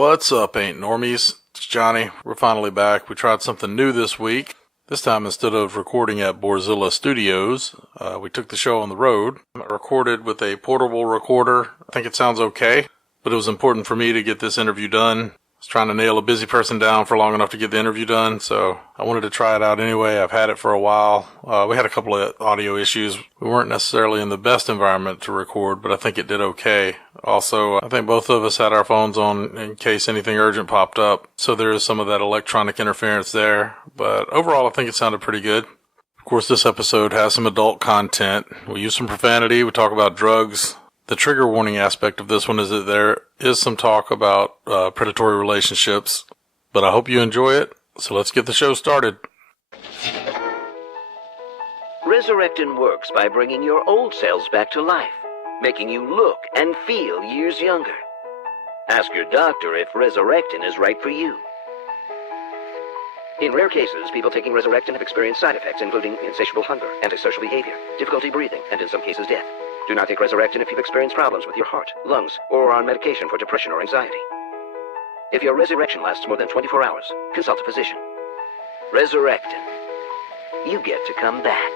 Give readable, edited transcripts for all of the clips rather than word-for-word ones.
What's up, Ain't Normies? It's Johnny. We're finally back. We tried something new this week. This time, instead of recording at Borzilla Studios, we took the show on the road. I recorded with a portable recorder. I think it sounds okay, but it was important for me to get this interview done. I was trying to nail a busy person down for long enough to get the interview done, so I wanted to try it out anyway. I've had it for a while. We had a couple of audio issues. We weren't necessarily in the best environment to record, but I think it did okay. Also, I think both of us had our phones on in case anything urgent popped up, so there is some of that electronic interference there, but overall I think it sounded pretty good. Of course, this episode has some adult content. We use some profanity, we talk about drugs. The trigger warning aspect of this one is that there is some talk about predatory relationships, but I hope you enjoy it, so let's get the show started. Resurrectin works by bringing your old cells back to life, making you look and feel years younger. Ask your doctor if Resurrectin is right for you. In rare cases, people taking Resurrectin have experienced side effects, including insatiable hunger, antisocial behavior, difficulty breathing, and in some cases death. Do not take Resurrectin if you've experienced problems with your heart, lungs, or are on medication for depression or anxiety. If your resurrection lasts more than 24 hours, consult a physician. Resurrectin. You get to come back.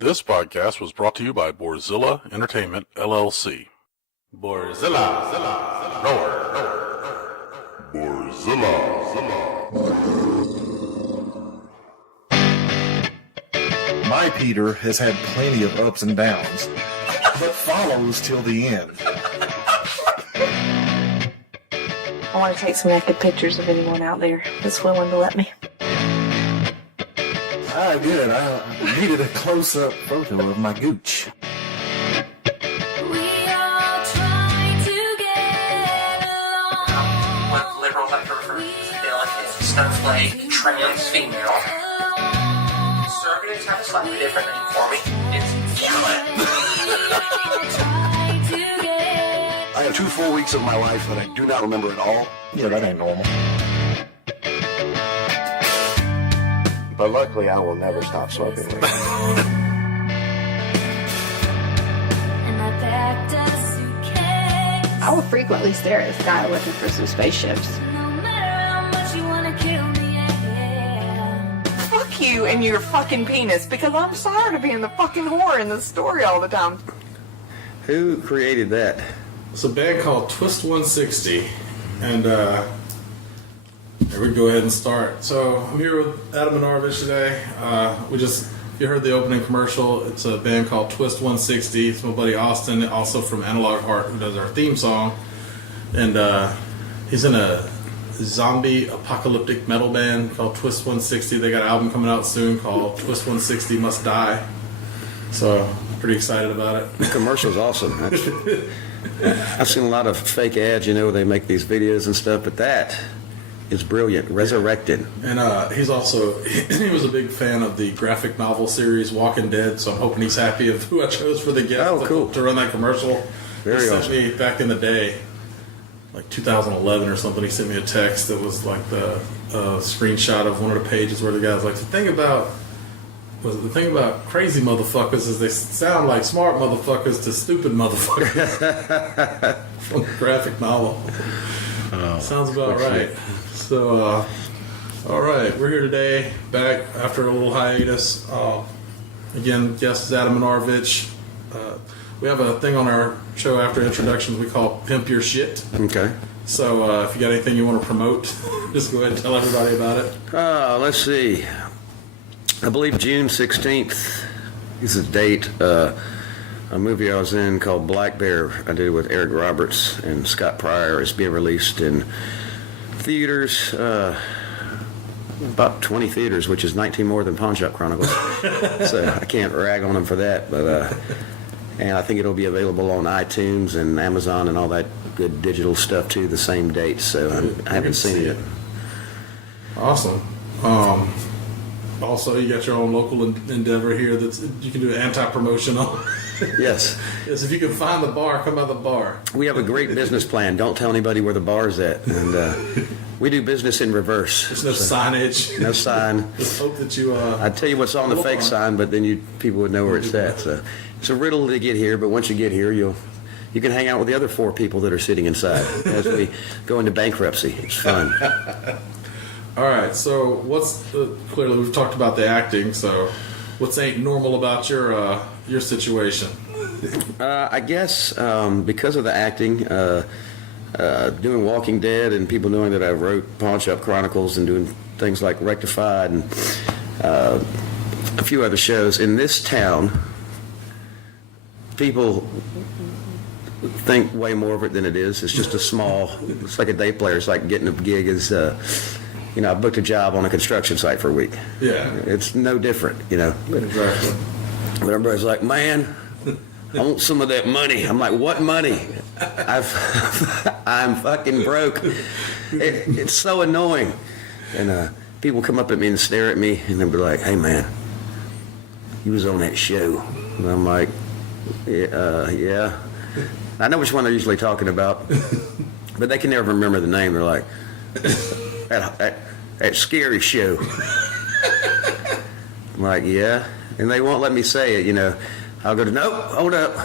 This podcast was brought to you by Borzilla Entertainment, LLC. Borzilla, My Peter has had plenty of ups and downs, but follows till the end. I want to take some naked pictures of anyone out there that's willing to let me. I did. I needed a close-up photo of my gooch. What liberals like to refer to as a snowflake trans female. Conservatives have a slightly different name for me. It's violent. I have 2 full weeks of my life that I do not remember at all. Yeah, that ain't normal. But luckily, I will never stop smoking weed. I will frequently stare at this guy looking for some spaceships. Fuck you and your fucking penis, because I'm tired of being the fucking whore in this story all the time. Who created that? It's a band called Twist 160, and here we go ahead and start. So I'm here with Adam Minarovich today. If you heard the opening commercial, it's a band called Twist 160. It's my buddy Austin, also from Analog Heart, who does our theme song, and he's in a zombie apocalyptic metal band called Twist 160. They got an album coming out soon called Twist 160 Must Die. So pretty excited about it. The commercial's awesome. I've seen a lot of fake ads, they make these videos and stuff, but that is brilliant. Resurrected. And he was a big fan of the graphic novel series Walking Dead, so I'm hoping he's happy of who I chose for the guest to run that commercial. Very he awesome. sent me back in the day, like 2011 or something, he sent me a text that was like the screenshot of one of the pages where the guy's like, the thing about crazy motherfuckers is they sound like smart motherfuckers to stupid motherfuckers. From the graphic novel. Oh, sounds about right. So, all right, we're here today, back after a little hiatus. Again, guest is Adam Minarovich. We have a thing on our show after introductions we call Pimp Your Shit. Okay. So if you got anything you want to promote, just go ahead and tell everybody about it. Let's see. I believe June 16th is the date. A movie I was in called Black Bear, I did with Eric Roberts and Scott Pryor, is being released in theaters, about 20 theaters, which is 19 more than Pawn Shop Chronicles. So I can't rag on them for that, but and I think it'll be available on iTunes and Amazon and all that good digital stuff too the same date. So I haven't seen it yet. Awesome. Also, you got your own local endeavor here that you can do an anti-promotion on. Yes. Yes, if you can find the bar, come by the bar. We have a great business plan. Don't tell anybody where the bar's at. And we do business in reverse. There's no signage. No sign. Just hope that you... I'd tell you what's on the fake sign, but then people would know where it's at. So it's a riddle to get here, but once you get here, you'll you can hang out with the other 4 people that are sitting inside as we go into bankruptcy. It's fun. All right, so what's clearly we've talked about the acting. So, what's ain't normal about your situation? I guess because of the acting, doing Walking Dead, and people knowing that I wrote Shop Chronicles and doing things like Rectify and a few other shows in this town, people think way more of it than it is. It's just it's like a day player. It's like getting a gig as, I booked a job on a construction site for a week. Yeah. It's no different, Exactly. But everybody's like, man, I want some of that money. I'm like, what money? I'm fucking broke. It's so annoying. And people come up at me and stare at me, and they'll be like, hey, man, you was on that show. And I'm like, yeah. I know which one they're usually talking about, but they can never remember the name. They're like, that scary show. I'm like, yeah. And they won't let me say it, I'll go to, nope, hold up.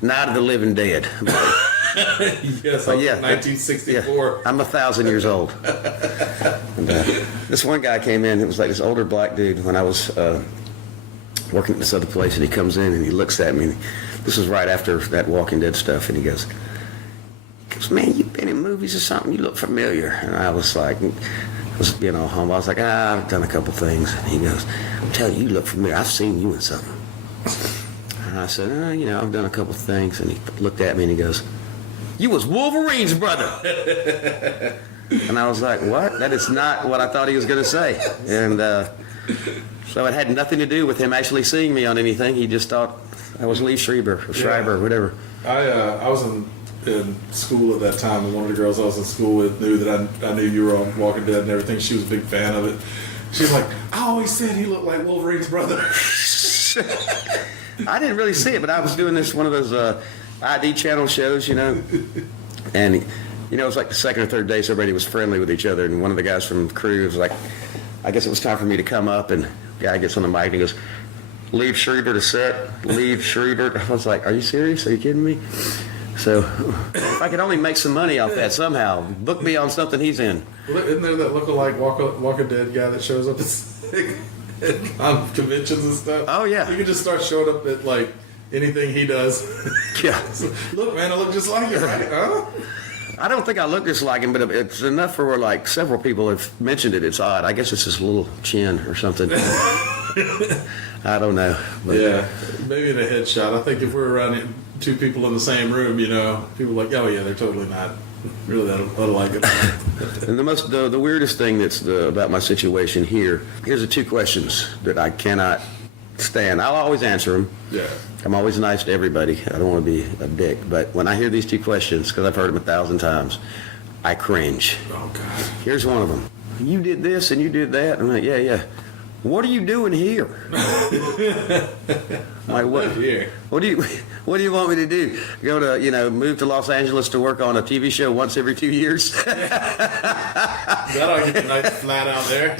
Night of the Living Dead. I'm like, Yes, yeah, 1964. yeah, I'm 1,000 years old. And, this one guy came in. It was like this older black dude when I was working at this other place, and he comes in and he looks at me. This was right after that Walking Dead stuff, and he goes, man, you've been in movies or something? You look familiar. And I was like, I was being all humble. I was like, I've done a couple things. And he goes, I'm telling you, you look familiar. I've seen you in something. And I said, I've done a couple things. And he looked at me and he goes, you was Wolverine's brother. And I was like, what? That is not what I thought he was going to say. And so it had nothing to do with him actually seeing me on anything. He just thought I was Lee Schreiber or Schreiber, whatever. I was in school at that time, and one of the girls I was in school with knew that I knew you were on Walking Dead and everything. She was a big fan of it. She was like, I always said he looked like Wolverine's brother. I didn't really see it, but I was doing one of those ID channel shows, and it was like the second or third day, so everybody was friendly with each other, and one of the guys from the crew was like, I guess it was time for me to come up, and the guy gets on the mic and he goes, leave Schreiber to set, leave Schreiber. I was like, are you serious? Are you kidding me? So if I could only make some money off that somehow, book me on something he's in. Isn't there that lookalike Walking Dead guy that shows up at conventions and stuff? Oh, yeah. You can just start showing up at like anything he does. Yeah. Look, man, I look just like you, right? Huh? I don't think I look just like him, but it's enough for like several people have mentioned it. It's odd. I guess it's his little chin or something. I don't know. But. Yeah, maybe in a headshot. I think if we're around 2 people in the same room, people are like, oh yeah, they're totally not really that alike. And the weirdest thing that's about my situation here, here's the 2 questions that I cannot stand. I'll always answer them. Yeah. I'm always nice to everybody. I don't want to be a dick. But when I hear these 2 questions, because I've heard them 1,000 times, I cringe. Oh, God. Here's one of them. You did this and you did that. I'm like, yeah. What are you doing here? Like, what? Here. What do you want me to do? Go to move to Los Angeles to work on a TV show once every 2 years? That'll get a nice flat out there.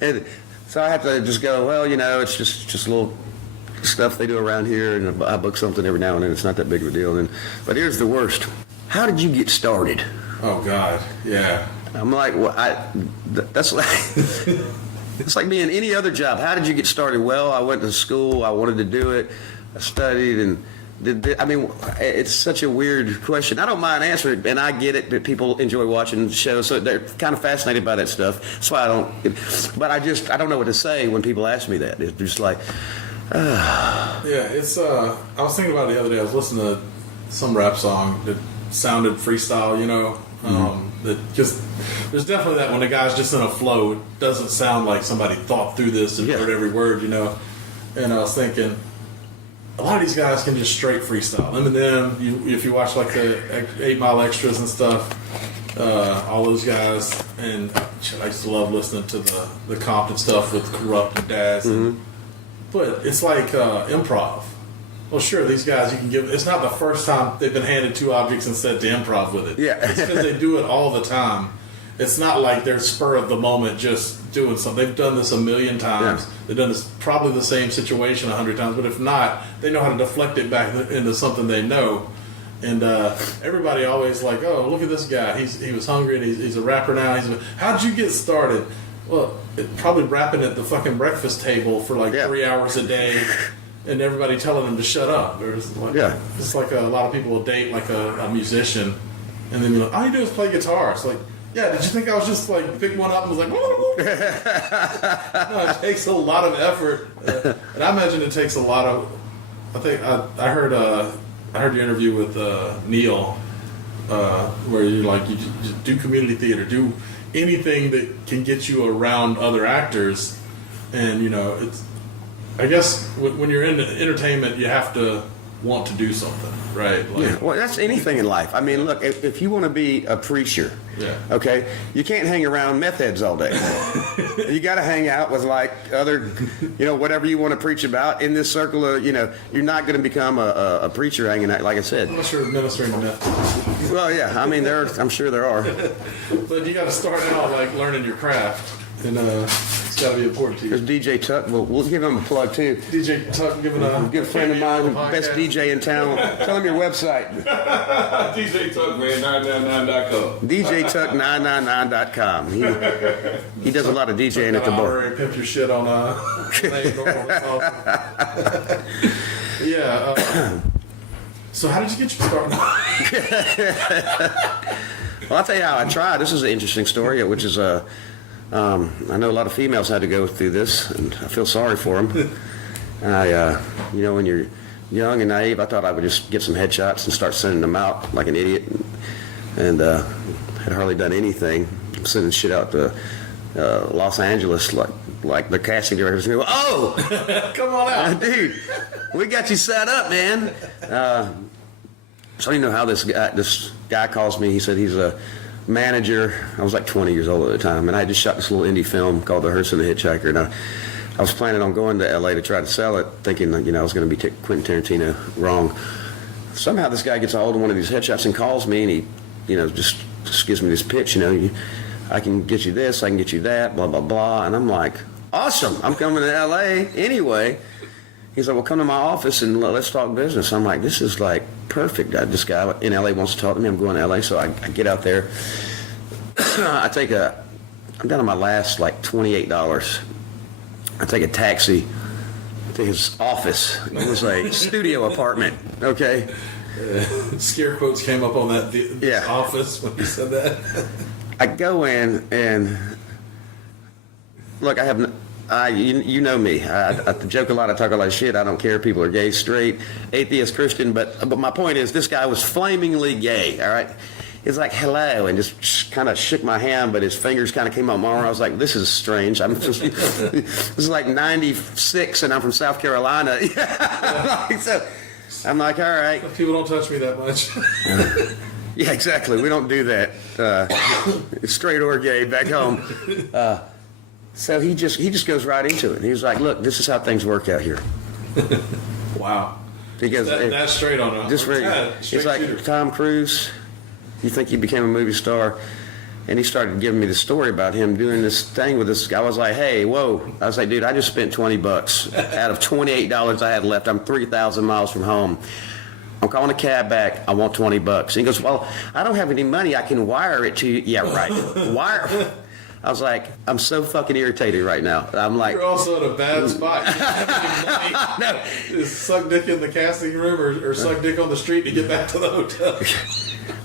and so I have to just go, well, it's just little stuff they do around here, and I book something every now and then. It's not that big of a deal. But here's the worst. How did you get started? Oh, God. Yeah. I'm like, well, that's like, it's like being any other job. How did you get started? Well, I went to school. I wanted to do it. I studied and it's such a weird question. I don't mind answering it, and I get it that people enjoy watching shows, so they're kind of fascinated by that stuff. That's why but I don't know what to say when people ask me that. It's just like, Yeah, it's, I was thinking about it the other day. I was listening to some rap song that sounded freestyle, that just, there's definitely that when a guy's just in a flow, it doesn't sound like somebody thought through this and heard every word, And I was thinking, a lot of these guys can just straight freestyle. Eminem, if you watch like the 8 Mile Extras and stuff, all those guys, and I used to love listening to the Compton stuff with Corrupt and Daz. But it's like improv. Well, sure, these guys, you can give. It's not the first time they've been handed 2 objects and said to improv with it. Yeah. It's because they do it all the time. it's not like they're spur of the moment just doing something. They've done this a million times. Yeah. They've done this probably the same situation 100 times, but if not, they know how to deflect it back into something they know. And everybody always like, oh, look at this guy. He was hungry and he's a rapper now. How'd you get started? Well, probably rapping at the fucking breakfast table for like 3 hours a day, and everybody telling him to shut up. It's like a lot of people will date like a musician, and then you're like, all you do is play guitar. It's like, yeah, did you think I was just like pick one up and was like, no, it takes a lot of effort, and I imagine it takes a lot of. I think I heard your interview with Neil, where you just do community theater, do anything that can get you around other actors, and it's. I guess when you're in entertainment, you have to want to do something, right? Well, that's anything in life. I mean, look, if you want to be a preacher, okay, you can't hang around meth heads all day. You got to hang out with like other, whatever you want to preach about in this circle of, you're not going to become a preacher hanging out, like I said. Unless you're ministering to meth. Well, yeah, I mean, I'm sure there are. But you got to start out like learning your craft, and it's got to be important to you. There's DJ Tuck. We'll give him a plug too. DJ Tuck, giving a good friend of mine, best DJ in town. Tell him your website. DJ Tuck, man, 999.com. DJTuck999.com. He does a lot of DJing at the bar. Pimp your shit on yeah. So how did you get your start? Well, I'll tell you how I tried. This is an interesting story, which is I know a lot of females had to go through this, and I feel sorry for them. When you're young and naive, I thought I would just get some headshots and start sending them out like an idiot, and had hardly done anything. I'm sending shit out to Los Angeles, like the casting directors go, "Oh, come on out, dude, we got you set up, man." So you know how this guy calls me. He said he's a manager. I was like 20 years old at the time, and I just shot this little indie film called The Hearse and the Hitchhiker, and I was planning on going to LA to try to sell it, thinking that I was going to be Quentin Tarantino wrong. Somehow this guy gets a hold of one of these headshots and calls me, and he just gives me this pitch, I can get you this, I can get you that, blah blah blah, and I'm like, awesome, I'm coming to LA anyway. He's like, well, come to my office and let's talk business. I'm like, this is like perfect. This guy in LA wants to talk to me. I'm going to LA, so I get out there. I'm down to my last like $28. I take a taxi to his office. It was a studio apartment. Okay. Scare quotes came up on that office when you said that. I go in and look. You know me. I joke a lot. I talk a lot of shit. I don't care if people are gay, straight, atheist, Christian. But my point is, this guy was flamingly gay. All right. He's like, hello, and just kind of shook my hand, but his fingers kind of came on my arm. I was like, this is strange. This is like 96, and I'm from South Carolina. So I'm like, all right. People don't touch me that much. Yeah, exactly. We don't do that. Straight or gay back home. So he just goes right into it. And he was like, look, this is how things work out here. Wow. He goes, that's straight on a it's like shooter. Tom Cruise. You think he became a movie star? And he started giving me the story about him doing this thing with this guy. I was like, hey, whoa. I was like, dude, I just spent $20 out of $28 I had left. I'm 3,000 miles from home. I'm calling a cab back. I want $20. And he goes, well, I don't have any money. I can wire it to you. Yeah, right. Wire. I was like, I'm so fucking irritated right now. I'm like, you're also in a bad spot. No. Just suck dick in the casting room or suck dick on the street to get back to the hotel.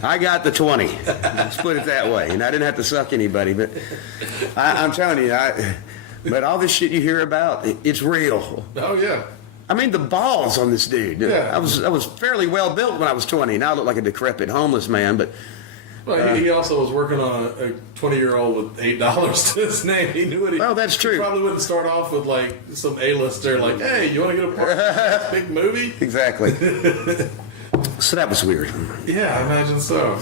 I got the 20. Let's put it that way. And I didn't have to suck anybody, but I'm telling you, but all this shit you hear about, it's real. Oh yeah. I mean, the balls on this dude. Yeah. I was fairly well built when I was 20. Now I look like a decrepit homeless man, but. Well, he also was working on a 20-year-old with $8 to his name. He knew it. Oh, that's true. He probably wouldn't start off with like some A-lister, like, "Hey, you want to get a part in this big movie?" Exactly. So that was weird. Yeah, I imagine so.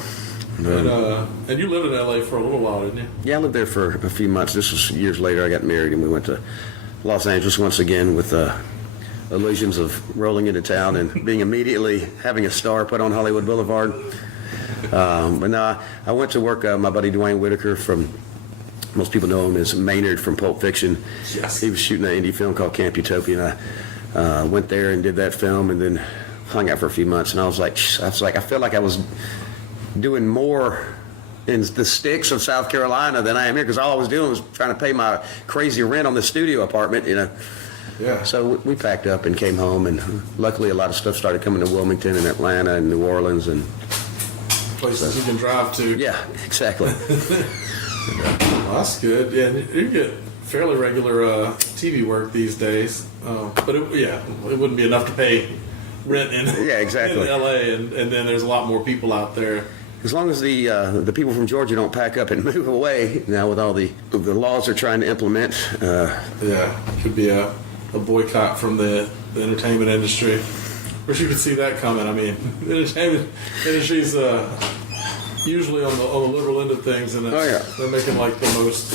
And you lived in LA for a little while, didn't you? Yeah, I lived there for a few months. This was years later. I got married, and we went to Los Angeles once again with illusions of rolling into town and being immediately having a star put on Hollywood Boulevard. But no, I went to work. My buddy Dwayne Whitaker from, most people know him as Maynard from Pulp Fiction. Yes. He was shooting an indie film called Camp Utopia, and I went there and did that film, and then hung out for a few months. And I was like, I felt like I was doing more in the sticks of South Carolina than I am here, because all I was doing was trying to pay my crazy rent on the studio apartment, you know. Yeah. So we packed up and came home, and luckily a lot of stuff started coming to Wilmington and Atlanta and New Orleans and Places you can drive to. yeah, exactly. Well, that's good. Yeah, you get fairly regular TV work these days, but it wouldn't be enough to pay rent in Yeah, exactly. in LA, and then there's a lot more people out there. As long as the people from Georgia don't pack up and move away now with all the laws they're trying to implement. Could be a boycott from the entertainment industry. Of course, you could see that coming. I mean, the entertainment industry's usually on the liberal end of things, and they're making like the most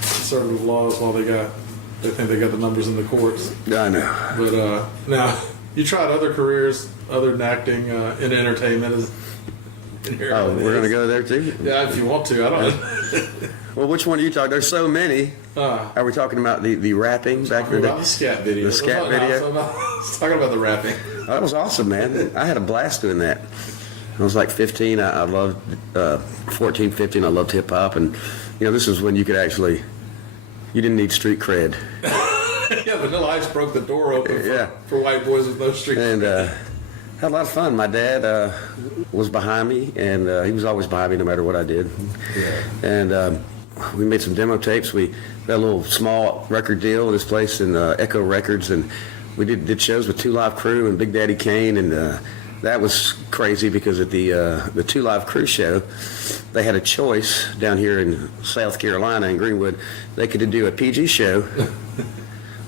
conservative laws while they think they got the numbers in the courts. I know. But now, you tried other careers other than acting in entertainment. Oh, we're going to go there too? Yeah, if you want to. I don't. Well, which one are you talking? There's so many. Are we talking about the rapping back in the day? About the scat video. The scat video? I was talking about the rapping. Oh, that was awesome, man. I had a blast doing that. I was like 15. I loved 14, 15. I loved hip hop, and this is when you could actually. You didn't need street cred. Yeah, Vanilla Ice broke the door open for white boys with no street cred. And had a lot of fun. My dad was behind me, and he was always behind me no matter what I did. Yeah. And we made some demo tapes. We got a little small record deal with this place in Echo Records, and we did shows with Two Live Crew and Big Daddy Kane, and that was crazy because at the Two Live Crew show, they had a choice down here in South Carolina in Greenwood. They could do a PG show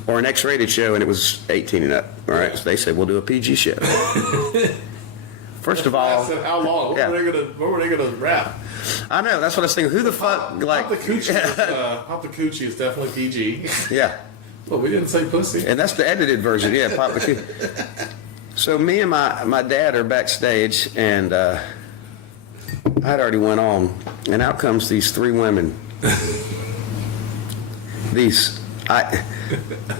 or an X-rated show, and it was 18 and up. All right, so they said we'll do a PG show. First of all, I said, how long? What were they gonna rap? I know, that's what I was thinking. Who the fuck like? Hop the Coochie is definitely PG. Yeah. Well, we didn't say pussy. And that's the edited version. Yeah, Pop the Coochie. So me and my dad are backstage, and I had already went on, and out comes these three women.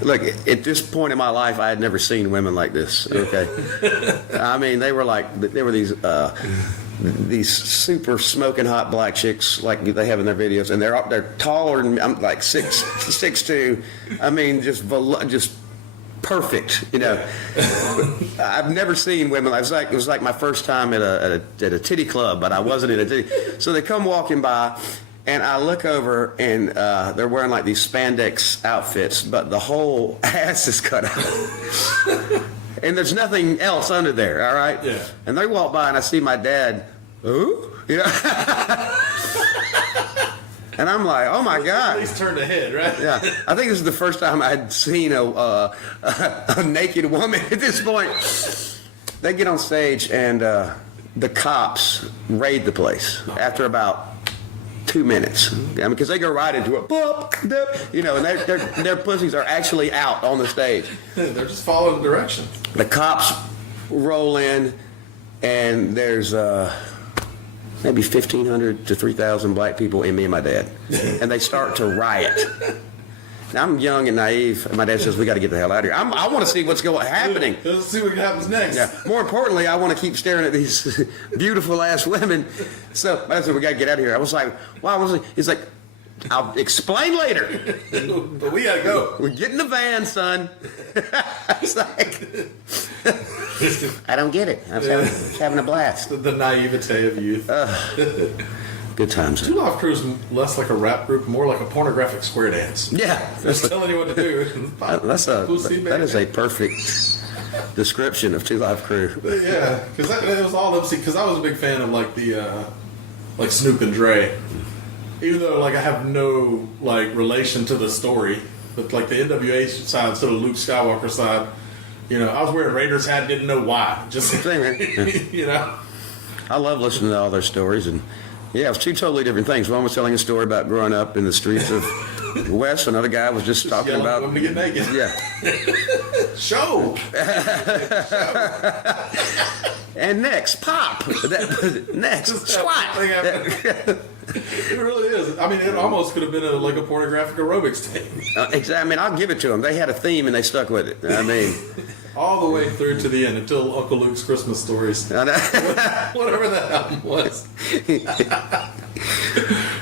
Look, at this point in my life, I had never seen women like this. Okay, I mean, they were these super smoking hot black chicks like they have in their videos, and they're taller than I'm like 6'2". I mean, just perfect, I've never seen women like it was like my first time at a titty club, but I wasn't in a titty. So they come walking by. And I look over, and they're wearing like these spandex outfits, but the whole ass is cut out. And there's nothing else under there, all right? Yeah. And they walk by, and I see my dad, ooh? And I'm like, oh my God. At least turned the head, right? Yeah. I think this is the first time I'd seen a naked woman at this point. They get on stage, and the cops raid the place after about 2 minutes, because they go right into it, and their pussies are actually out on the stage. They're just following directions. The cops roll in, and there's maybe 1,500 to 3,000 black people and me and my dad, and they start to riot. Now, I'm young and naive, and my dad says, we got to get the hell out of here. I want to see what's happening. Let's see what happens next. Yeah. More importantly, I want to keep staring at these beautiful-ass women. So I said, we got to get out of here. I was like, wow. He's like, I'll explain later. But we got to go. We get in the van, son. It's like, I don't get it. I was having a blast. The naivete of youth. Good times. Two Live Crew's less like a rap group, more like a pornographic square dance. Yeah. Just telling you what to do. That is a perfect description of Two Live Crew. Yeah, because it was all MC. Because I was a big fan of like the like Snoop and Dre, even though like I have no like relation to the story, but like the NWA side, sort of Luke Skywalker side, I was wearing Raiders hat, didn't know why, just I love listening to all their stories, and yeah, it was two totally different things. One was telling a story about growing up in the streets of Wes, another guy, was just talking Yelling about for them to get naked. Yeah. Show. And next, pop. Next, squat. It really is. I mean, it almost could have been like a pornographic aerobics thing. Exactly. I mean, I'll give it to them. They had a theme and they stuck with it. I mean, all the way through to the end until Uncle Luke's Christmas Stories. Whatever that album was.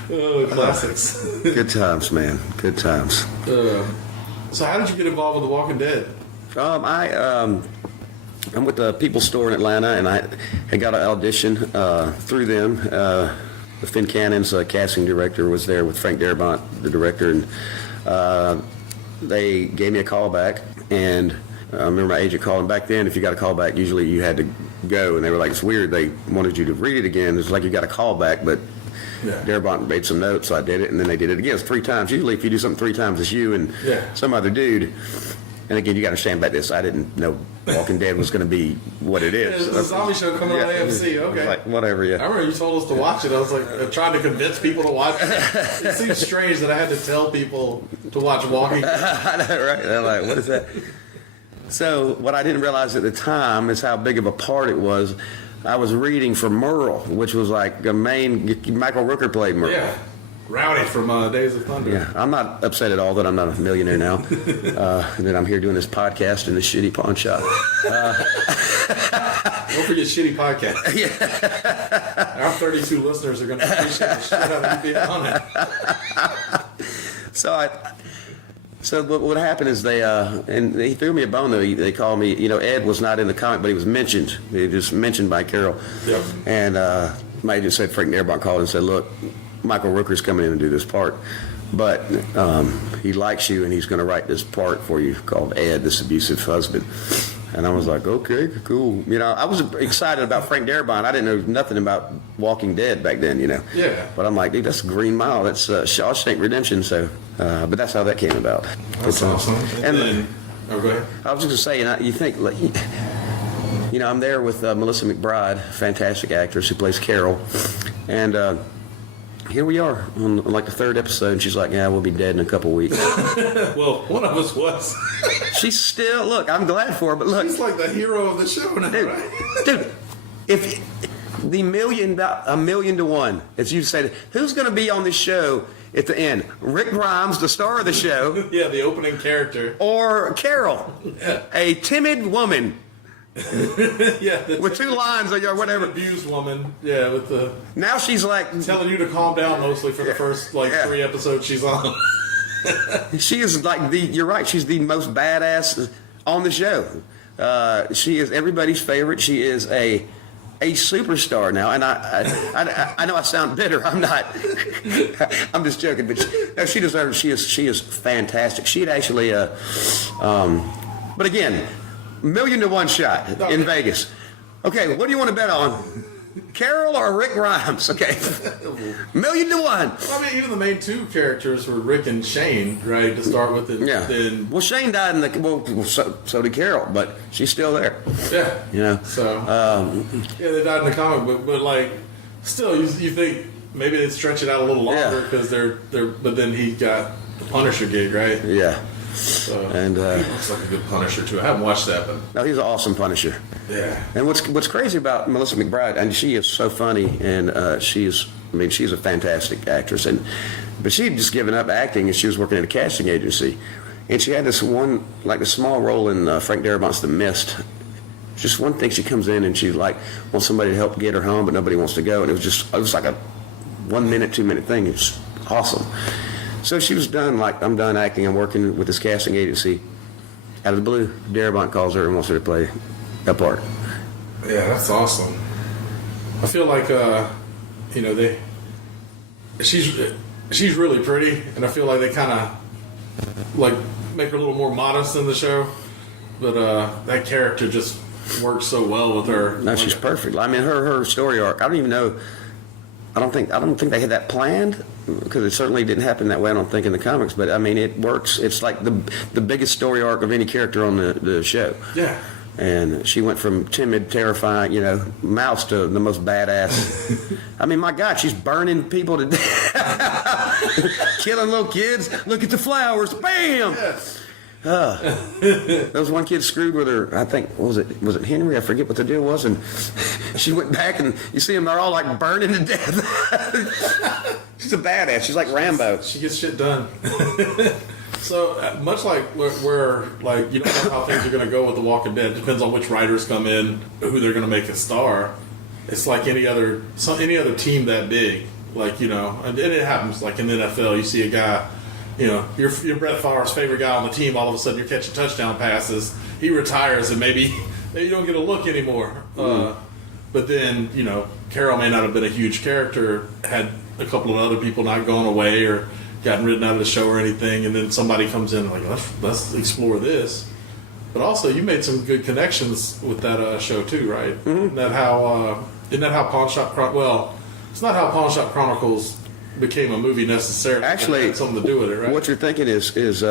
Oh, classics. Good times, man. Good times. So how did you get involved with The Walking Dead? I'm with the People Store in Atlanta, and I had got an audition through them. Finn Cannon's casting director was there with Frank Darabont, the director, and they gave me a call back. And I remember my agent calling back then. If you got a call back, usually you had to go, and they were like, "It's weird. They wanted you to read it again. It's like you got a call back, but." Yeah. Darabont made some notes, so I did it, and then they did it again. It's 3 times. Usually, if you do something 3 times, it's you and some other dude. And again, you got to understand about this. I didn't know Walking Dead was going to be what it is. It's a zombie show coming on AMC. Okay, like whatever. Yeah. I remember you told us to watch it. I was like trying to convince people to watch it. It seems strange that I had to tell people to watch Walking Dead. I know, right? They're like, what is that? So what I didn't realize at the time is how big of a part it was. I was reading for Merle, which was like a main. Michael Rooker played Merle. Yeah, Rowdy from Days of Thunder. Yeah, I'm not upset at all that I'm not a millionaire now, and that I'm here doing this podcast in this shitty pawn shop. Don't forget shitty podcast. Yeah. Our 32 listeners are going to appreciate the shit out of you being on it. So what happened is they threw me a bone though. They called me. You know, Ed was not in the comic, but he was mentioned. He was mentioned by Carol. Yep. And my agent said Frank Darabont called and said, "Look, Michael Rooker's coming in and do this part, but he likes you and he's going to write this part for you called Ed, this abusive husband." And I was like, okay, cool. You know, I was excited about Frank Darabont. I didn't know nothing about Walking Dead back then, you know. Yeah. But I'm like, dude, that's Green Mile. That's Shawshank Redemption. So, but that's how that came about. That's awesome. And then, go ahead. I was just going to say, you think, like, you know, I'm there with Melissa McBride, fantastic actress who plays Carol. And here we are on like the 3rd episode, and she's like, "Yeah, we'll be dead in a couple weeks." Well, one of us was. She's still, look, I'm glad for her, but look. She's like the hero of the show now, right? Dude, if the a million to one, as you said, who's going to be on this show at the end? Rick Grimes, the star of the show. Yeah, the opening character. Or Carol, a timid woman. Yeah, with 2 lines or whatever. Abused woman. Yeah, with the. Now she's like telling you to calm down mostly for the first 3 episodes she's on. She is like you're right. She's the most badass on the show. She is everybody's favorite. She is a superstar now, and I know I sound bitter. I'm not. I'm just joking, but she deserves. She is fantastic. She had actually, but again. 1,000,000 to 1 shot in Vegas. Okay, what do you want to bet on? Carol or Rick Grimes? Okay, 1,000,000 to 1. I mean, even the main 2 characters were Rick and Shane, right? To start with, yeah. Well, Shane died in the. Well, so did Carol, but she's still there. Yeah. You know. So. Yeah, they died in the comic book, but like, still, you think maybe they'd stretch it out a little longer because they're. But then he got the Punisher gig, right? Yeah. So, and he looks like a good Punisher too. I haven't watched that, but no, he's an awesome Punisher. Yeah. And what's crazy about Melissa McBride, and she is so funny, and she's a fantastic actress, but she had just given up acting, and she was working at a casting agency, and she had this one like a small role in Frank Darabont's The Mist. Just one thing, she comes in and she like wants somebody to help get her home, but nobody wants to go, and it was like a 1 minute, 2 minute thing. It was awesome. So she was done, like, I'm done acting, I'm working with this casting agency. Out of the blue, Darabont calls her and wants her to play that part. Yeah, that's awesome. I feel like, she's really pretty, and I feel like they kind of, like, make her a little more modest in the show. But that character just works so well with her. No, she's perfect. I mean, her story arc, I don't even know. I don't think they had that planned, because it certainly didn't happen that way, I don't think, in the comics. But, I mean, it works. It's like the biggest story arc of any character on the show. Yeah. And she went from timid, terrifying, mouse to the most badass. I mean, my God, she's burning people to death. killing little kids. Look at the flowers. Bam! There was one kid screwed with her. I think was it Henry? I forget what the deal was, and she went back and you see them. They're all like burning to death. She's a badass. She's like Rambo. She gets shit done. So much like where like you don't know how things are going to go with The Walking Dead. It depends on which writers come in, who they're going to make a star. It's like any other team that big. Like and it happens. Like in the NFL, you see a guy. You're Brett Favre's favorite guy on the team. All of a sudden, you're catching touchdown passes. He retires, and maybe you don't get a look anymore. But then, Carol may not have been a huge character. Had a couple of other people not gone away or gotten ridden out of the show or anything, and then somebody comes in like, let's explore this. But also, you made some good connections with that show too, right? Mm-hmm. Isn't that how Pawn Shop Well, it's not how Pawn Shop Chronicles became a movie necessarily. Actually, it had something to do with it, right? What you're thinking is it's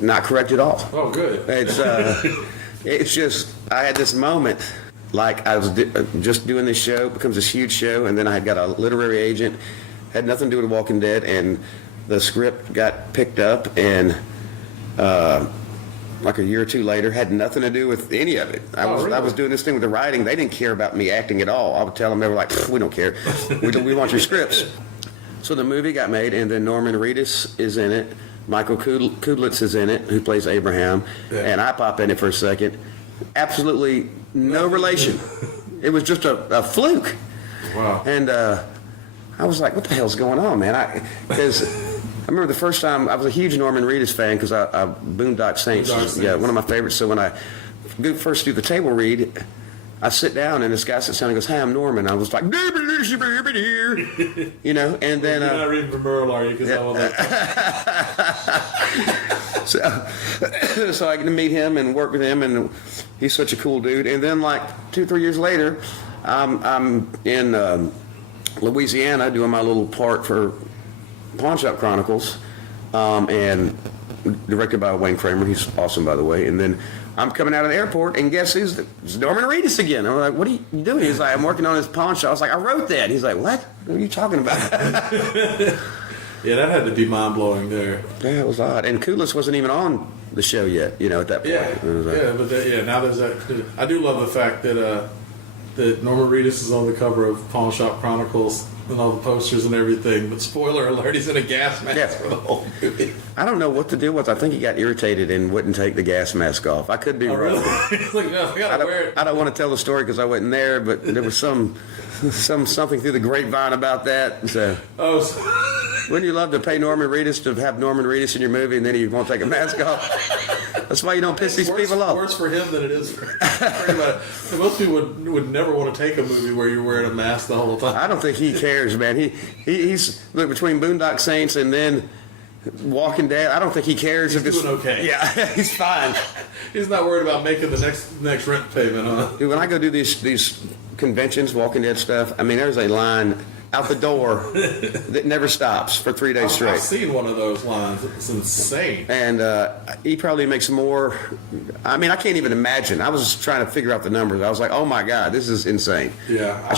not correct at all. Oh, good. It's just I had this moment, like I was just doing this show, it becomes this huge show, and then I had got a literary agent, had nothing to do with Walking Dead, and the script got picked up, and like a year or two later, had nothing to do with any of it. I was doing this thing with the writing. They didn't care about me acting at all. I would tell them, they were like, we don't care. We want your scripts. So the movie got made, and then Norman Reedus is in it. Michael Kudlitz is in it, who plays Abraham. Yeah. And I pop in it for a second. Absolutely no relation. It was just a fluke. Wow. And I was like, what the hell's going on, man? Because I remember the first time, I was a huge Norman Reedus fan because I Boondock Saints, yeah, one of my favorites. So when I first do the table read, I sit down and this guy sits down and goes, "Hi, I'm Norman." I was like, and then You're not reading from Merle, are you? Because I was like, so I get to meet him and work with him, and he's such a cool dude. And then like 2-3 years later, I'm in Louisiana doing my little part for Pawn Shop Chronicles, and directed by Wayne Kramer. He's awesome, by the way. And then I'm coming out of the airport, and guess who's it's Norman Reedus again. I'm like, what are you doing? He's like, I'm working on his pawn shop. I was like, I wrote that. He's like, what? What are you talking about? Yeah, that had to be mind-blowing there. Yeah, it was odd. And Kudlitz wasn't even on the show yet, at that point. Now there's that. I do love the fact that that Norman Reedus is on the cover of Pawn Shop Chronicles and all the posters and everything, but spoiler alert, he's in a gas mask for the whole movie. I don't know what the deal was. I think he got irritated and wouldn't take the gas mask off. I could be wrong. Really? He's like, no, I gotta wear it. I don't want to tell the story because I wasn't there, but there was something through the grapevine about that. So. Wouldn't you love to pay Norman Reedus to have Norman Reedus in your movie and then he won't take a mask off? That's why you don't piss these people off. Worse for him than it is for everybody. Most people would never want to take a movie where you're wearing a mask the whole time. I don't think he cares, man. He's look, between Boondock Saints and then Walking Dead. I don't think he cares. He's doing okay. Yeah, he's fine. He's not worried about making the next rent payment, huh? Dude, when I go do these conventions, Walking Dead stuff, I mean, there's a line out the door that never stops for 3 days straight. I've seen one of those lines. It's insane. And he probably makes more. I mean, I can't even imagine. I was trying to figure out the numbers. I was like, oh my God, this is insane. Yeah, I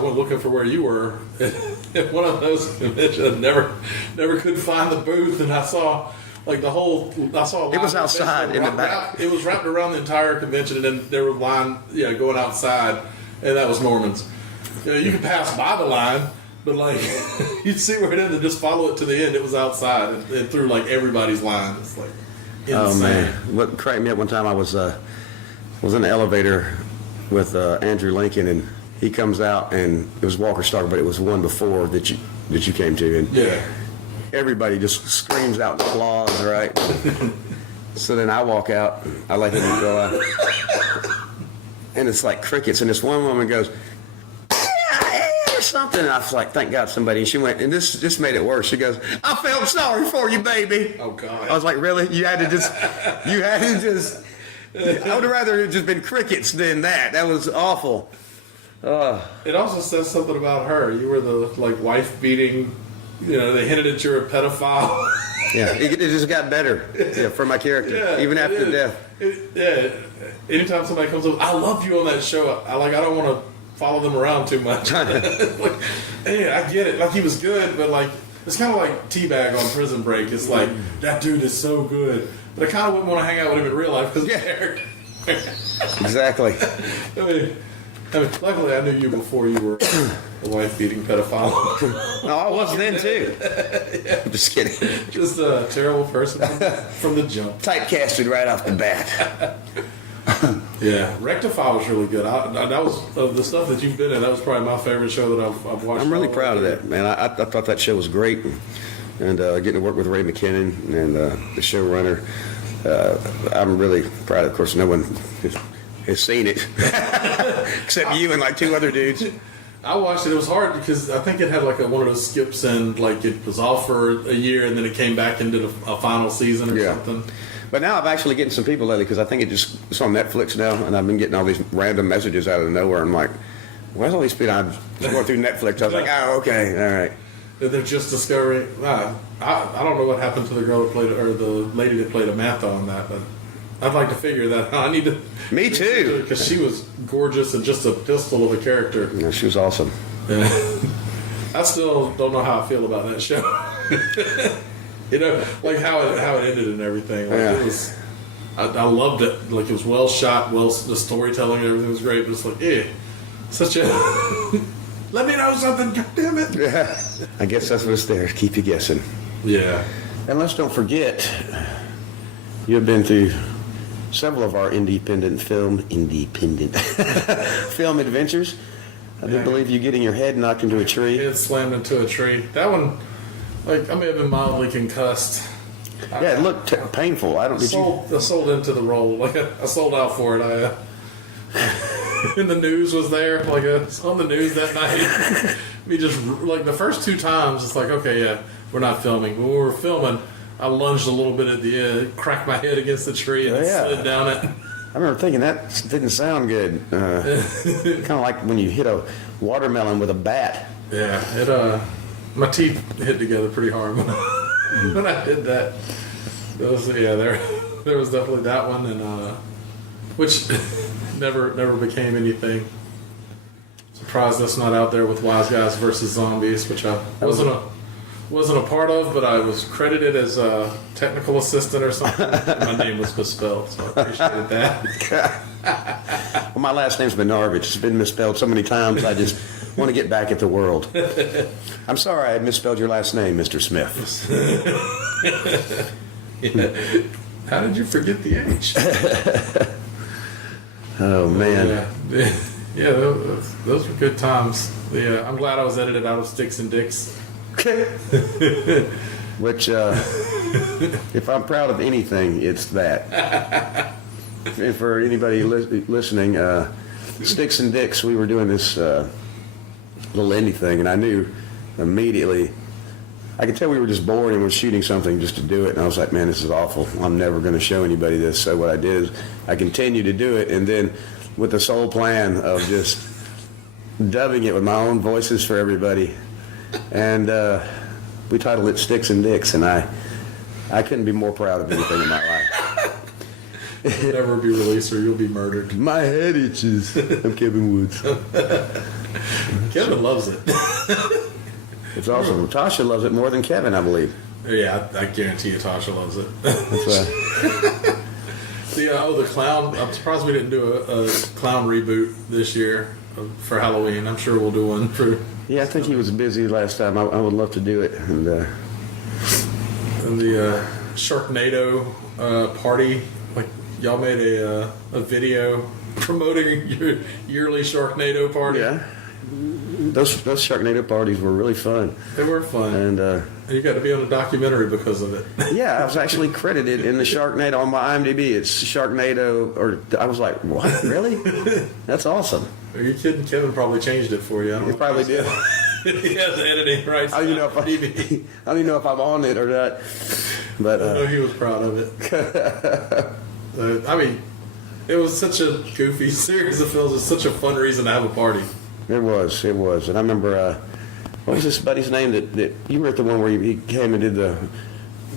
went looking for where you were at one of those conventions. Never could find the booth, and I saw like the whole. It was outside in the back. It was wrapped around the entire convention, and then there was a line, going outside, and that was Norman's. You could pass by the line, but like you'd see where it ended. Just follow it to the end. It was outside and through like everybody's line. It's like insane. Oh man! What cracked me up one time? I was in the elevator with Andrew Lincoln, and he comes out, and it was Walker Stark, but it was one before that you came to, and everybody just screams out applause, right? So then I walk out. I let him go out, and it's like crickets. And this one woman goes. Something, and I was like, thank God somebody. And she went, and this just made it worse. She goes, I felt sorry for you, baby. Oh God. I was like, really? You had to just I would have rather it just been crickets than that. That was awful. It also says something about her. You were the wife beating. They hinted at you're a pedophile. Yeah, it just got better. Yeah, for my character, even after death. Anytime somebody comes up, I love you on that show. I don't want to follow them around too much. Yeah, I get it. Like, he was good, but like, it's kind of like Teabag on Prison Break. It's like, that dude is so good. But I kind of wouldn't want to hang out with him in real life because of Eric. Exactly. I mean, luckily I knew you before you were a wife-beating pedophile. No, I was then too. Yeah. I'm just kidding. Just a terrible person from the jump. Typecasted right off the bat. Yeah, Rectify was really good. That was of the stuff that you've been in. That was probably my favorite show that I've watched. I'm really proud of that, man. I thought that show was great, and getting to work with Ray McKinnon and the showrunner. I'm really proud. Of course, no one has seen it except you and like 2 other dudes. I watched it. It was hard because I think it had like one of those skips, and like it was off for a year, and then it came back into a final season or something. But now I'm actually getting some people lately because I think it's on Netflix now, and I've been getting all these random messages out of nowhere. I'm like, where's all these people? I'm going through Netflix. I was like, oh, okay, all right. They're just discovering. I don't know what happened to the girl that played, or the lady that played Amantha on that, but I'd like to figure that out. I need to. Me too. Because she was gorgeous and just a pistol of a character. Yeah, she was awesome. Yeah. I still don't know how I feel about that show. You know, like how it ended and everything. Like it was, I loved it. Like, it was well shot, the storytelling and everything was great. But it's like, such a. Let me know something, God damn it. Yeah. I guess that's what's there to keep you guessing. Yeah. And let's don't forget, you have been through several of our independent film adventures. I do believe you getting your head knocked into a tree. Head slammed into a tree. That one, like, I may have been mildly concussed. Yeah, it looked painful. I sold into the role. Like, I sold out for it. And the news was there. Like, on the news that night. We just, like, the first 2 times, it's like, okay, yeah, we're not filming. When we were filming, I lunged a little bit at the end, cracked my head against the tree, and slid down it. I remember thinking that didn't sound good. Kind of like when you hit a watermelon with a bat. Yeah, my teeth hit together pretty hard when I did that. There was definitely that one, and which never became anything. Surprised that's not out there with Wise Guys versus Zombies, which I wasn't a part of, but I was credited as a technical assistant or something. My name was misspelled, so I appreciated that. Well, my last name's Minarovich. It's been misspelled so many times, I just want to get back at the world. I'm sorry I misspelled your last name, Mr. Smith. How did you forget the H? Oh, man. Yeah, those were good times. Yeah, I'm glad I was edited out of Sticks and Dicks. Which, if I'm proud of anything, it's that. And for anybody listening, Sticks and Dicks, we were doing this little indie thing, and I knew immediately. I could tell we were just bored and we're shooting something just to do it, and I was like, man, this is awful. I'm never going to show anybody this. So what I did is I continued to do it, and then with the sole plan of just dubbing it with my own voices for everybody. And we titled it Sticks and Dicks, and I couldn't be more proud of anything in my life. It'll never be released or you'll be murdered. My head itches. I'm Kevin Woods. Kevin loves it. It's awesome. Tasha loves it more than Kevin, I believe. Yeah, I guarantee you Tasha loves it. That's the clown. I'm surprised we didn't do a clown reboot this year for Halloween. I'm sure we'll do one for... Yeah, I think he was busy last time. I would love to do it. And the Sharknado party, like, y'all made a video promoting your yearly Sharknado party. Yeah. Those Sharknado parties were really fun. They were fun. And you got to be on a documentary because of it. Yeah, I was actually credited in the Sharknado on my IMDb. It's Sharknado, or I was like, what? Really? That's awesome. Are you kidding? Kevin probably changed it for you. He probably did. He has editing rights. I don't even know if I'm on it or not. But I know he was proud of it. I mean, it was such a goofy series of films. It's such a fun reason to have a party. It was. And I remember, what was this buddy's name that you were at the one where he came and did the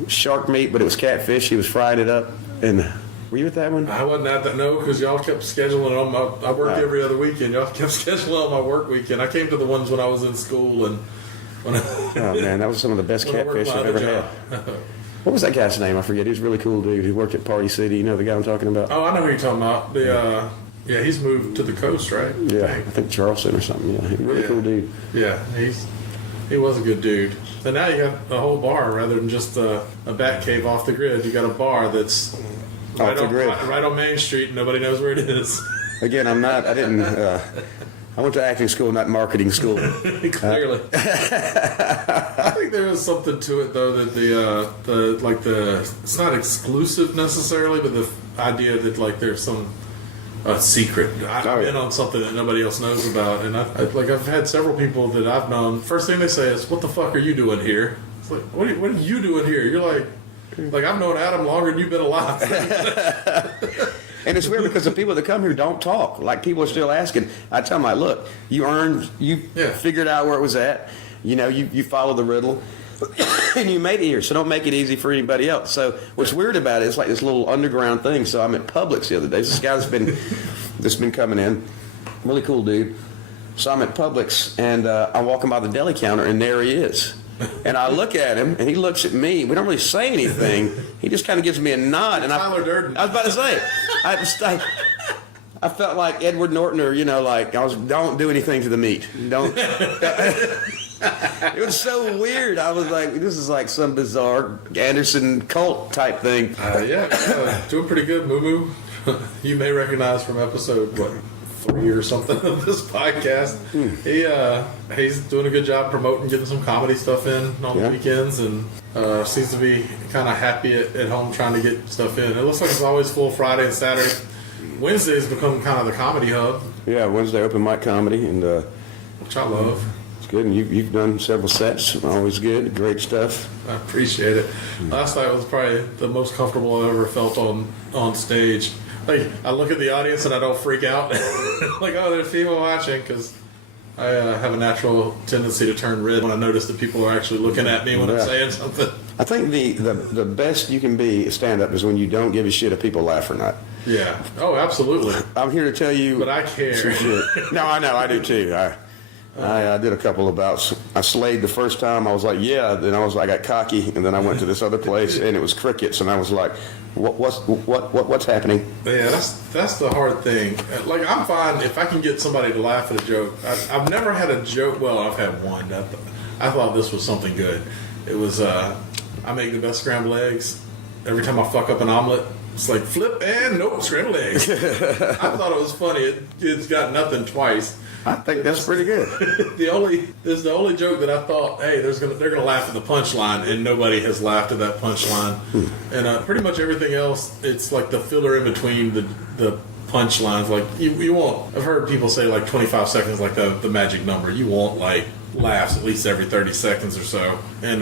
shark meat, but it was catfish. He was frying it up, and Were you at that one? I wasn't at that, no, because y'all kept scheduling on my. I worked every other weekend. Y'all kept scheduling on my work weekend. I came to the ones when I was in school and. Oh man, that was some of the best catfish I've ever had. What was that guy's name? I forget. He was a really cool dude. He worked at Party City. You know the guy I'm talking about? Oh, I know who you're talking about. Yeah, he's moved to the coast, right? Yeah, I think Charleston or something. Yeah, really cool dude. Yeah, he was a good dude. So now you got a whole bar rather than just a bat cave off the grid. You got a bar that's right on Main Street and nobody knows where it is. Again, I went to acting school, not marketing school. Clearly. I think there is something to it, though, that it's not exclusive necessarily, but the idea that, like, there's some secret. I'm in on something that nobody else knows about. And I've had several people that I've known, first thing they say is, what the fuck are you doing here? It's like, what are you doing here? You're like I've known Adam longer than you've been alive. And it's weird because the people that come here don't talk. Like, people are still asking. I tell them, like, look, you figured out where it was at. You know, you follow the riddle, and you made it here. So don't make it easy for anybody else. So what's weird about it is like this little underground thing. So I'm at Publix the other day. This guy that's been coming in, really cool dude. So I'm at Publix, and I'm walking by the deli counter, and there he is. And I look at him, and he looks at me. We don't really say anything. He just kind of gives me a nod. And Tyler Durden. I was about to say, I felt like Edward Norton, or don't do anything to the meat. Don't. It was so weird. I was like, this is like some bizarre Anderson cult type thing. Doing pretty good, Moo Moo. You may recognize from episode 3 or something of this podcast. He's doing a good job promoting, getting some comedy stuff in on the weekends, and seems to be kind of happy at home trying to get stuff in. It looks like it's always full Friday and Saturday. Wednesday's become kind of the comedy hub. Yeah, Wednesday open mic comedy, and which I love. It's good, and you've done several sets. Always good, great stuff. I appreciate it. Last night was probably the most comfortable I've ever felt on stage. Like, I look at the audience and I don't freak out. Like, oh, there's people watching, because I have a natural tendency to turn red when I notice that people are actually looking at me when I'm saying something. I think the best you can be a stand-up is when you don't give a shit if people laugh or not. Yeah. Oh, absolutely. I'm here to tell you. But I care. No, I know. I do too. I did a couple of bouts. I slayed the first time. I was like, yeah. Then I got cocky, and then I went to this other place, and it was crickets, and I was like, what's happening? Yeah, that's the hard thing. Like, I'm fine if I can get somebody to laugh at a joke. I've never had a joke. Well, I've had one. I thought this was something good. It was I make the best scrambled eggs. Every time I fuck up an omelet, it's like flip and nope, scrambled eggs. I thought it was funny. It's got nothing twice. I think that's pretty good. This is the only joke that I thought, hey, they're gonna laugh at the punchline, and nobody has laughed at that punchline. And pretty much everything else, it's like the filler in between the punchlines. Like, you won't. I've heard people say like 25 seconds, like the magic number. You won't like laughs at least every 30 seconds or so. And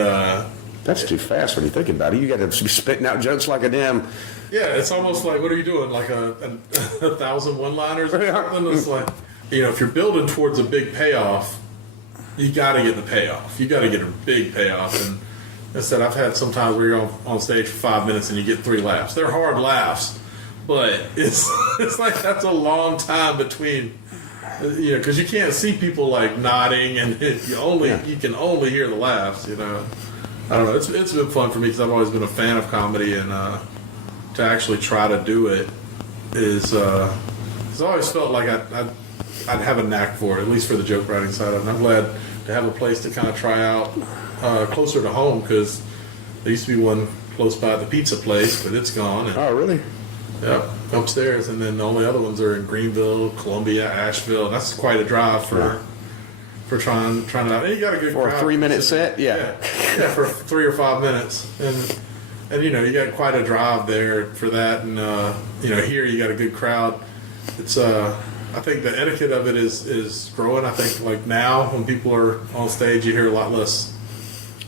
that's too fast when you think about it. You got to be spitting out jokes like a damn. Yeah, it's almost like, what are you doing? Like a 1,000 one-liners or something? It's like, if you're building towards a big payoff, you got to get the payoff. You got to get a big payoff. And I said, I've had some times where you're on stage for 5 minutes and you get 3 laughs. They're hard laughs, but it's like that's a long time between, because you can't see people like nodding, and you can only hear the laughs. I don't know. It's been fun for me because I've always been a fan of comedy, and to actually try to do it is it's always felt like I'd have a knack for it, at least for the joke writing side of it. And I'm glad to have a place to kind of try out closer to home, because there used to be one close by the pizza place, but it's gone. Oh, really? Yeah, upstairs. And then the only other ones are in Greenville, Columbia, Asheville. That's quite a drive for trying it out. And you got a good crowd. For a 3-minute set? Yeah, for 3 or 5 minutes. And you got quite a drive there for that. And, here you got a good crowd. It's, I think the etiquette of it is growing. I think, like, now when people are on stage, you hear a lot less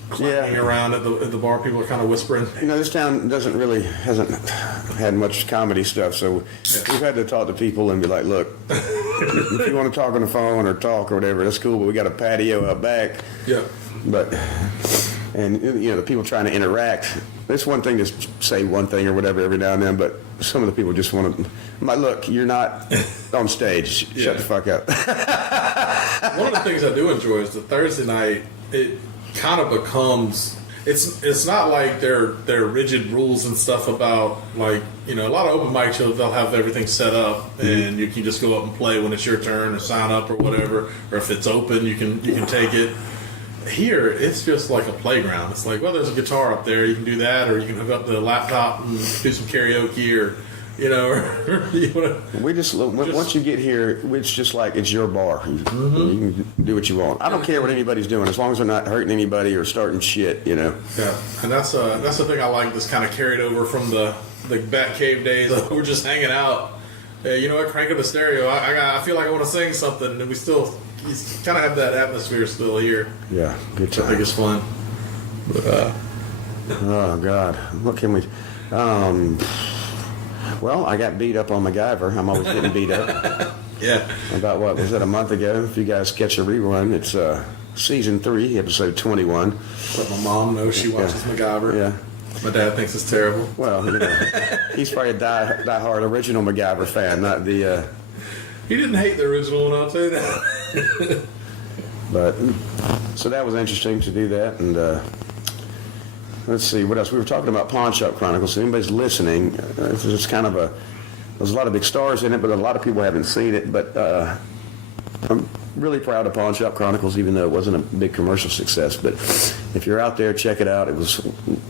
clanging around at the bar. People are kind of whispering. This town hasn't had much comedy stuff, so we've had to talk to people and be like, look, if you want to talk on the phone or talk or whatever, that's cool, but we got a patio out back. Yeah. But And, you know, the people trying to interact. It's one thing to say one thing or whatever every now and then, but some of the people just want to, I'm like, look, you're not on stage. Shut the fuck up. One of the things I do enjoy is the Thursday night, it kind of becomes, it's not like there are rigid rules and stuff about, like, you know, a lot of open mic shows, they'll have everything set up and you can just go up and play when it's your turn or sign up or whatever, or if it's open, you can take it. Here, it's just like a playground. It's like, well, there's a guitar up there, you can do that, or you can hook up the laptop and do some karaoke, or, you know, or you wanna we just once you get here, it's just like it's your bar. You can do what you want. I don't care what anybody's doing, as long as they're not hurting anybody or starting shit, you know. Yeah, and that's the thing I like. This kind of carried over from the Bat Cave days. We're just hanging out. Hey, you know what? Crank up the stereo. I feel like I want to sing something, and we still kind of have that atmosphere still here. Yeah, good time. I think it's fun. But, oh God, what can we? Well, I got beat up on MacGyver. I'm always getting beat up. Yeah. About what was it, a month ago? If you guys catch a rerun, it's season 3, episode 21. Let my mom know she watches MacGyver. Yeah. My dad thinks it's terrible. Well, you know, he's probably a die-hard original MacGyver fan, not the. He didn't hate the original one, I'll tell you that. But so that was interesting to do that, and let's see what else. We were talking about Pawn Shop Chronicles. So anybody's listening, it's kind of there's a lot of big stars in it, but a lot of people haven't seen it. But I'm really proud of Pawn Shop Chronicles, even though it wasn't a big commercial success. But if you're out there, check it out. It was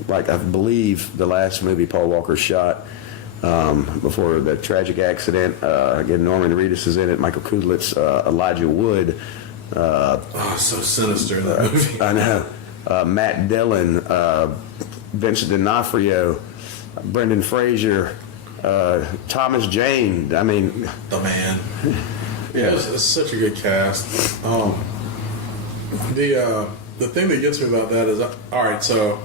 like, I believe, the last movie Paul Walker shot before the tragic accident. Again, Norman Reedus is in it, Michael Kudlitz, Elijah Wood. So sinister, that movie. I know. Matt Dillon, Vincent D'Onofrio, Brendan Fraser, Thomas Jane. I mean, the man. Yeah, it's such a good cast. The thing that gets me about that is, all right, so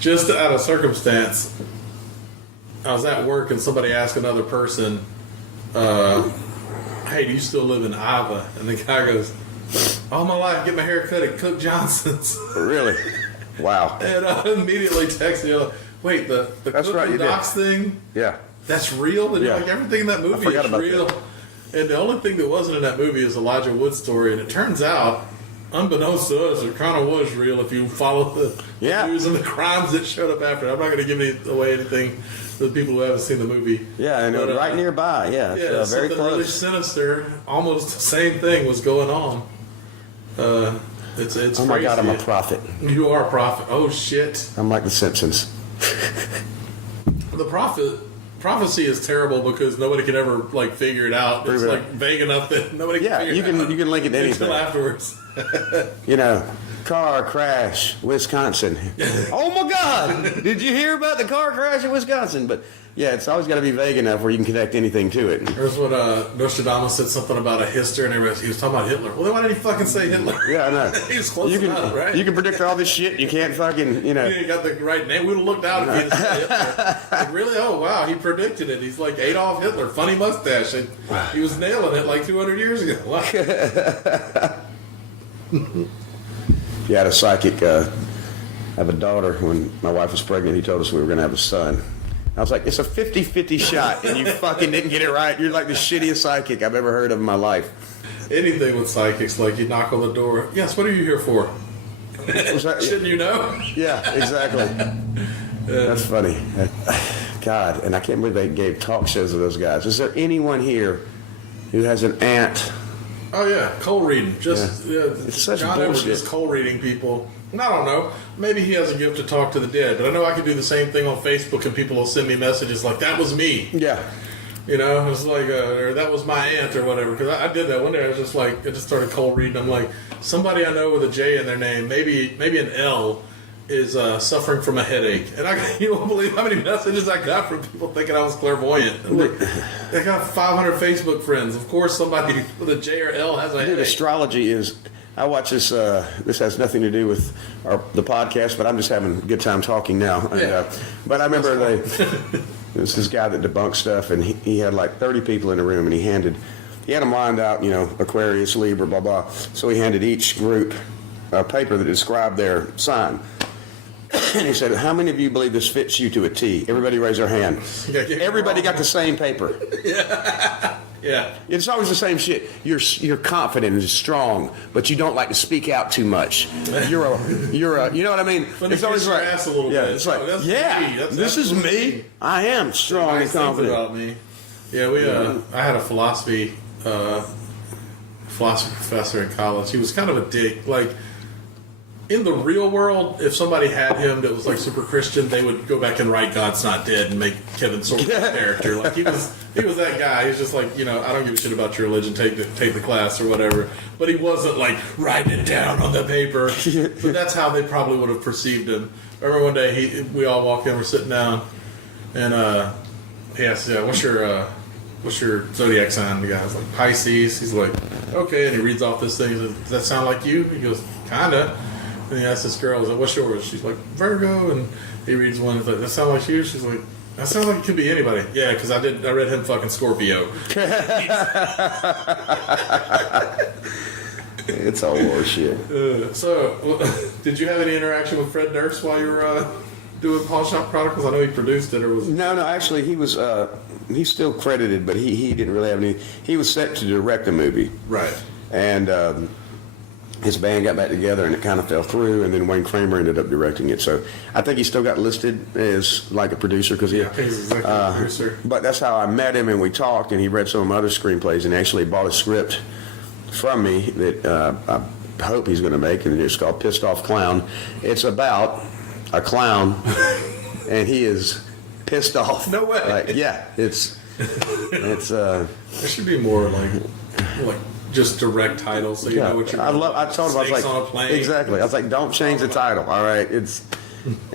just out of circumstance, I was at work and somebody asked another person, hey, do you still live in Iowa? And the guy goes, all my life, get my hair cut at Cook Johnson's. Really? Wow. And I immediately texted you, wait, the That's Cook right, and you Doc's thing? Yeah. That's real? And Yeah. like, everything in that movie is real. That. And the only thing that wasn't in that movie is Elijah Wood's story. And it turns out, unbeknownst to us, it kind of was real if you follow the news and the crimes that showed up after. I'm not going to give away anything to the people who haven't seen the movie. Yeah, and but, right nearby. Yeah, it's, very something close. really sinister. Almost the same thing was going on. It's oh crazy. my God, I'm a prophet. You are a prophet. Oh shit. I'm like the Simpsons. The prophecy is terrible because nobody can ever like figure it out. It's like vague enough that nobody can figure it out. you can link it to anything until afterwards. You know, car crash, Wisconsin. Oh my God! Did you hear about the car crash in Wisconsin? But yeah, it's always got to be vague enough where you can connect anything to it. There's what Nostradamus said something about a history, and he was talking about Hitler. Well, then why did he fucking say Hitler? Yeah, I know. He was close enough, right? You can predict all this shit. You can't fucking, you know. You got the right name. We would have looked out if he had said Hitler. Like, really? Oh, wow. He predicted it. He's like Adolf Hitler. Funny mustache. And he was nailing it like 200 years ago. Wow. You had a psychic. I have a daughter. When my wife was pregnant, he told us we were going to have a son. I was like, it's a 50-50 shot, and you fucking didn't get it right. You're like the shittiest psychic I've ever heard of in my life. Anything with psychics, like you knock on the door. Yes, what are you here for? Shouldn't you know? Yeah, exactly. That's funny. God, and I can't believe they gave talk shows to those guys. Is there anyone here who has an aunt? Oh yeah, cold reading. It's such John bullshit. Evers is cold reading people. And I don't know. Maybe he has a gift to talk to the dead, but I know I can do the same thing on Facebook, and people will send me messages like, "That was me." Yeah. You know, it's like, or that was my aunt or whatever. Because I did that one day. I was just like, I just started cold reading. I'm like, somebody I know with a J in their name, maybe an L, is suffering from a headache. And you won't believe how many messages I got from people thinking I was clairvoyant. I'm like, I got 500 Facebook friends. Of course, somebody with a J or L has a headache. Astrology is. I watch this. This has nothing to do with the podcast, but I'm just having a good time talking now. Yeah. But I remember there's this guy that debunks stuff, and he had like 30 people in the room, and he had them lined out, you know, Aquarius, Libra, blah blah. So he handed each group a paper that described their sign. And he said, how many of you believe this fits you to a T? Everybody raised their hand. Everybody got the same paper. Yeah. It's always the same shit. You're confident and strong, but you don't like to speak out too much. You're a you know what I mean? But it's always like, ass a little bit. It's like, That's this is me. I am strong and confident. About me. Yeah, I had a philosophy professor in college. He was kind of a dick. Like, in the real world, if somebody had him that was like super Christian, they would go back and write "God's not dead" and make Kevin Sorbo's character. Like he was that guy. He's just like, I don't give a shit about your religion. Take the class or whatever. But he wasn't like writing it down on the paper. But that's how they probably would have perceived him. I remember one day we all walked in, we're sitting down, and he asked, "What's your zodiac sign?" The guy was like, "Pisces." He's like, "Okay," and he reads off this thing. He says, "Does that sound like you?" He goes, "Kinda." And he asked this girl, like, "What's yours?" She's like, "Virgo." And he reads one. He's like, "That sound like you?" She's like, "That sounds like it could be anybody." Yeah, because I read him fucking Scorpio. It's all horseshit. So, did you have any interaction with Fred Durst while you were doing Shop Chronicles? I know he produced it, or was No, actually, he was. He's still credited, but he didn't really have any. He was set to direct a movie, right? And his band got back together, and it kind of fell through. And then Wayne Kramer ended up directing it. So I think he still got listed as like a producer because he's executive producer. But that's how I met him, and we talked, and he read some of my other screenplays, and actually bought a script from me that I hope he's going to make, and it's called Pissed Off Clown. It's about a clown, and he is pissed off. No way. Like, yeah, it's. There should be more like just direct titles, so you know what you're. I told him, I was like, on a plane. Exactly. I was like, don't change the title. All right, it's.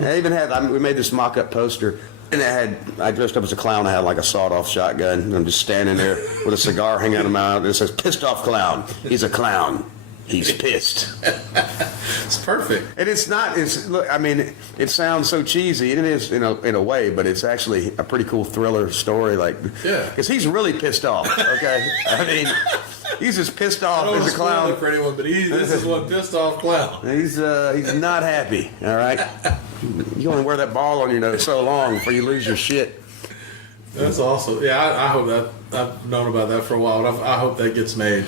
I even had. We made this mock-up poster, and I dressed up as a clown. I had like a sawed-off shotgun, and I'm just standing there with a cigar hanging out of my mouth, and it says "Pissed Off Clown." He's a clown. He's pissed. It's perfect. And it's not. Look. I mean, it sounds so cheesy, and it is in a way, but it's actually a pretty cool thriller story. Like, yeah, because he's really pissed off. Okay, I mean, he's just pissed off as a clown. I don't for anyone, but this is one pissed off clown. He's not happy. All right, you only wear that ball on your nose so long before you lose your shit. That's awesome. Yeah, I hope that I've known about that for a while. And I hope that gets made.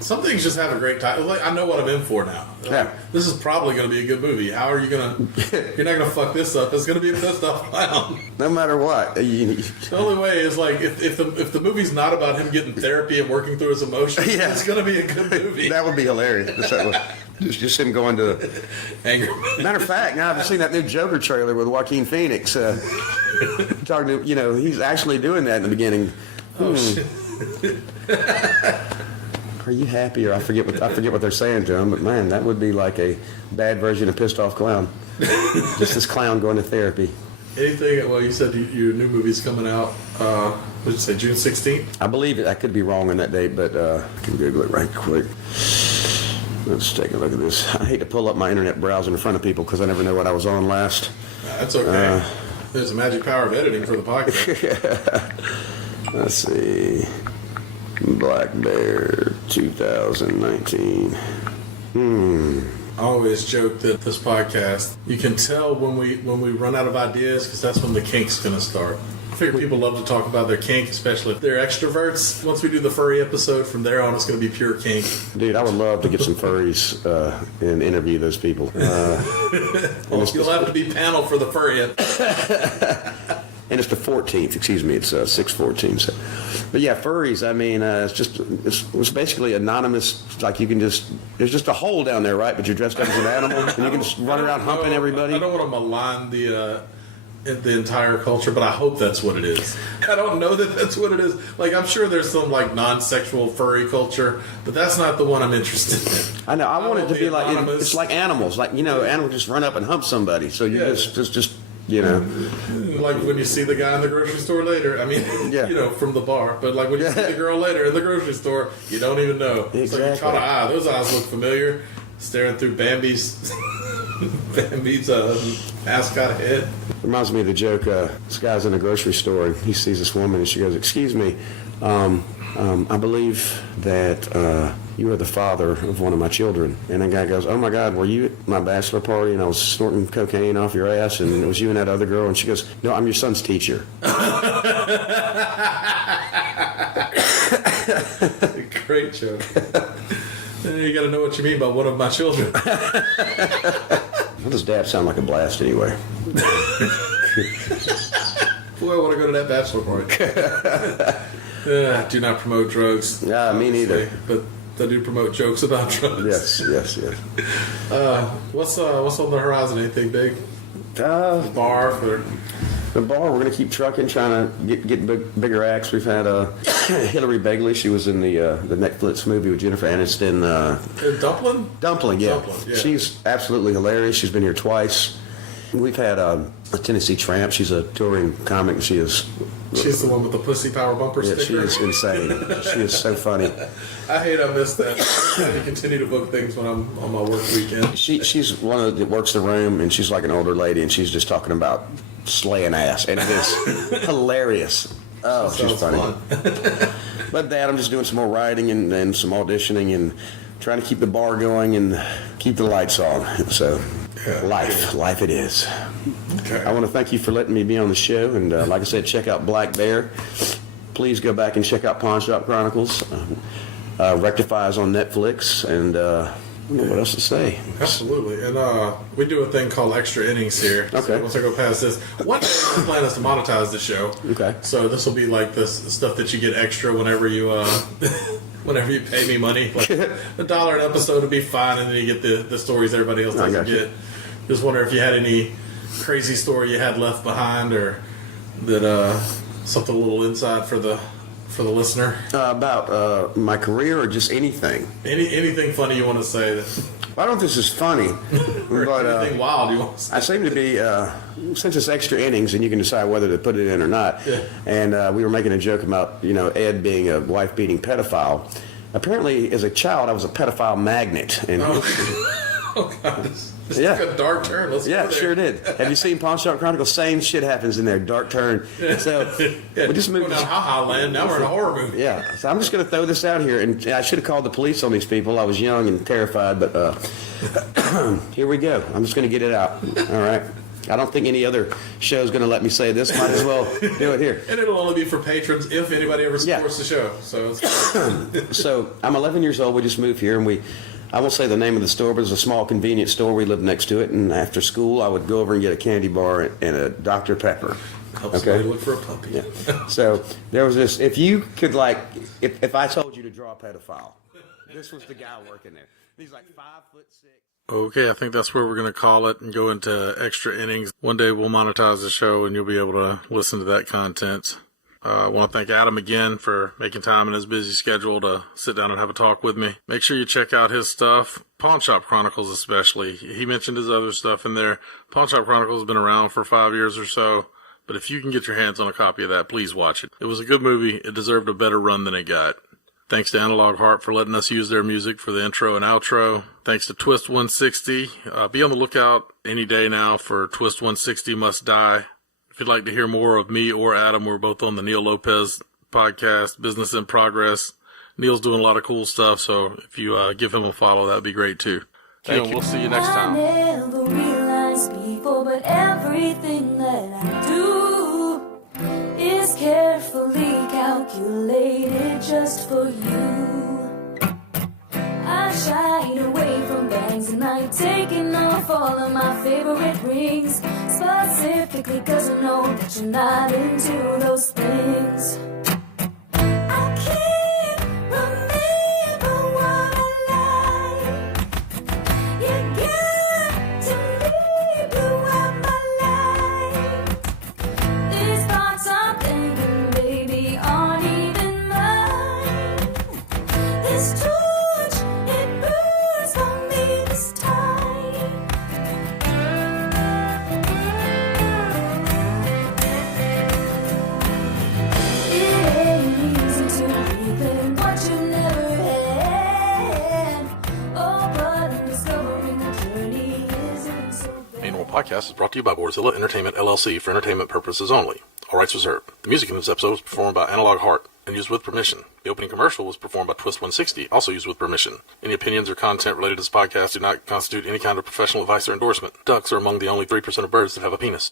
Some things just have a great title. Like, I know what I'm in for now. Yeah. This is probably going to be a good movie. How are you going to... You're not going to fuck this up. It's going to be a pissed off clown. No matter what. The only way is, like, if the movie's not about him getting therapy and working through his emotions, it's going to be a good movie. That would be hilarious. Just him going to... Anger. Matter of fact, now I've seen that new Joker trailer with Joaquin Phoenix. Talking to, he's actually doing that in the beginning. Oh, shit. Are you happy? Or I forget what they're saying to him, but man, that would be like a bad version of Pissed Off Clown. Just this clown going to therapy. Anything? Well, you said your new movie's coming out. What did you say? June 16th? I believe it. I could be wrong on that date, but I can Google it right quick. Let's take a look at this. I hate to pull up my internet browser in front of people because I never know what I was on last. That's okay. There's a magic power of editing for the podcast. Let's see. Black Bear 2019. I always joke that this podcast, you can tell when we run out of ideas because that's when the kink's going to start. I figure people love to talk about their kink, especially if they're extroverts. Once we do the furry episode, from there on, it's going to be pure kink. Dude, I would love to get some furries and interview those people. Well, you'll have to be panel for the furry episode. And it's the 14th, excuse me, it's 6/14. So. But yeah, furries, I mean, it's basically anonymous, like you can there's just a hole down there, right? But you're dressed up as an animal, and you can just run around humping everybody. I don't want to malign the entire culture, but I hope that's what it is. I don't know that that's what it is. Like, I'm sure there's some, like, non-sexual furry culture, but that's not the one I'm interested in. I know, I want it to be like, it's like animals. Like, animals just run up and hump somebody, so you just like when you see the guy in the grocery store later. I mean, from the bar. But like when you see the girl later in the grocery store, you don't even know. Exactly. It's like you caught an eye. Those eyes look familiar. Staring through Bambi's mascot head. Reminds me of the joke, this guy's in a grocery store and he sees this woman and she goes, "Excuse me, I believe that you are the father of one of my children. And the guy goes, oh my God, were you at my bachelor party and I was snorting cocaine off your ass and it was you and that other girl? And she goes, no, I'm your son's teacher. Great joke. You got to know what you mean by one of my children. Well, does Dad sound like a blast anyway? Boy, I want to go to that bachelor party. Do not promote drugs. Yeah, me neither. But they do promote jokes about drugs. Yes. What's on the horizon? Anything big? Bar for... The bar, we're going to keep trucking, trying to get bigger acts. We've had Hillary Begley. She was in the Netflix movie with Jennifer Aniston. Dumpling, yeah. Dumpling, yeah. She's absolutely hilarious. She's been here twice. We've had a Tennessee Tramp. She's a touring comic. She's the one with the pussy power bumper sticker. She is insane. She is so funny. I hate I missed that. I have to continue to book things when I'm on my work weekend. She's one of that works the room, and she's like an older lady, and she's just talking about slaying ass, and it is hilarious. Oh, she's funny. But Dad, I'm just doing some more writing and some auditioning and trying to keep the bar going and keep the lights on. So, yeah, life it is. Okay. I want to thank you for letting me be on the show, and like I said, check out Black Bear. Please go back and check out Pawn Shop Chronicles. Rectify is on Netflix, and I don't know what else to say. Absolutely. And we do a thing called extra innings here. Okay. So once I go past this, one day the plan is to monetize the show. Okay. So this will be like this stuff that you get extra whenever you whenever you pay me money. Like $1 an episode would be fine, and then you get the stories everybody else doesn't get. Just wonder if you had any crazy story you had left behind, or that something a little inside for the listener about my career, or just anything. Anything funny you want to say? I don't know if this is funny, but anything wild you want to say? I seem to be since it's extra innings, and you can decide whether to put it in or not. Yeah. And we were making a joke about Ed being a wife-beating pedophile. Apparently, as a child, I was a pedophile magnet. And oh God. This took a dark turn. Let's go there. Sure did. Have you seen Pawn Shop Chronicles? Same shit happens in there. Dark turn. So we just moved down Ha-Ha land. Now we're in a horror movie. Yeah. So I'm just going to throw this out here, and I should have called the police on these people. I was young and terrified, but here we go. I'm just going to get it out. All right. I don't think any other show is going to let me say this. Might as well do it here. And it'll only be for patrons if anybody ever supports the show. So it's So I'm 11 years old. We just moved here, and I won't say the name of the store, but it's a small convenience store. We lived next to it, and after school, I would go over and get a candy bar and a Dr. Pepper. Help somebody look for a puppy. Yeah. So there was this. If you could, if I told you to draw a pedophile, this was the guy working there. He's like 5'6". Okay, I think that's where we're going to call it and go into extra innings. One day we'll monetize the show, and you'll be able to listen to that content. I want to thank Adam again for making time in his busy schedule to sit down and have a talk with me. Make sure you check out his stuff, Pawn Shop Chronicles especially. He mentioned his other stuff in there. Pawn Shop Chronicles has been around for 5 years or so, but if you can get your hands on a copy of that, please watch it. It was a good movie. It deserved a better run than it got. Thanks to Analog Heart for letting us use their music for the intro and outro. Thanks to Twist 160. Be on the lookout any day now for Twist 160 Must Die. If you'd like to hear more of me or Adam, we're both on the Neil Lopez podcast, Business in Progress. Neil's doing a lot of cool stuff, so if you give him a follow, that'd be great too. Thank you. We'll see you next time. I never realized before, but everything that I do is carefully calculated just for you. I shied away from bangs and I've taken off all of my favorite rings, specifically cause I know that you're not into those things. I can't remember what I like. You got to leave throughout my life. These thoughts I'm thinking, baby, aren't even mine. This torch, it burns for me this time. It ain't easy to reclaim what you never had. Oh, but I'm discovering the journey isn't so bad. Annual Podcast is brought to you by Borzilla Entertainment LLC for entertainment purposes only. All rights reserved. The music in this episode was performed by Analog Heart. and used with permission. The opening commercial was performed by Twist 160, also used with permission. Any opinions or content related to this podcast do not constitute any kind of professional advice or endorsement. Ducks are among the only 3% of birds that have a penis.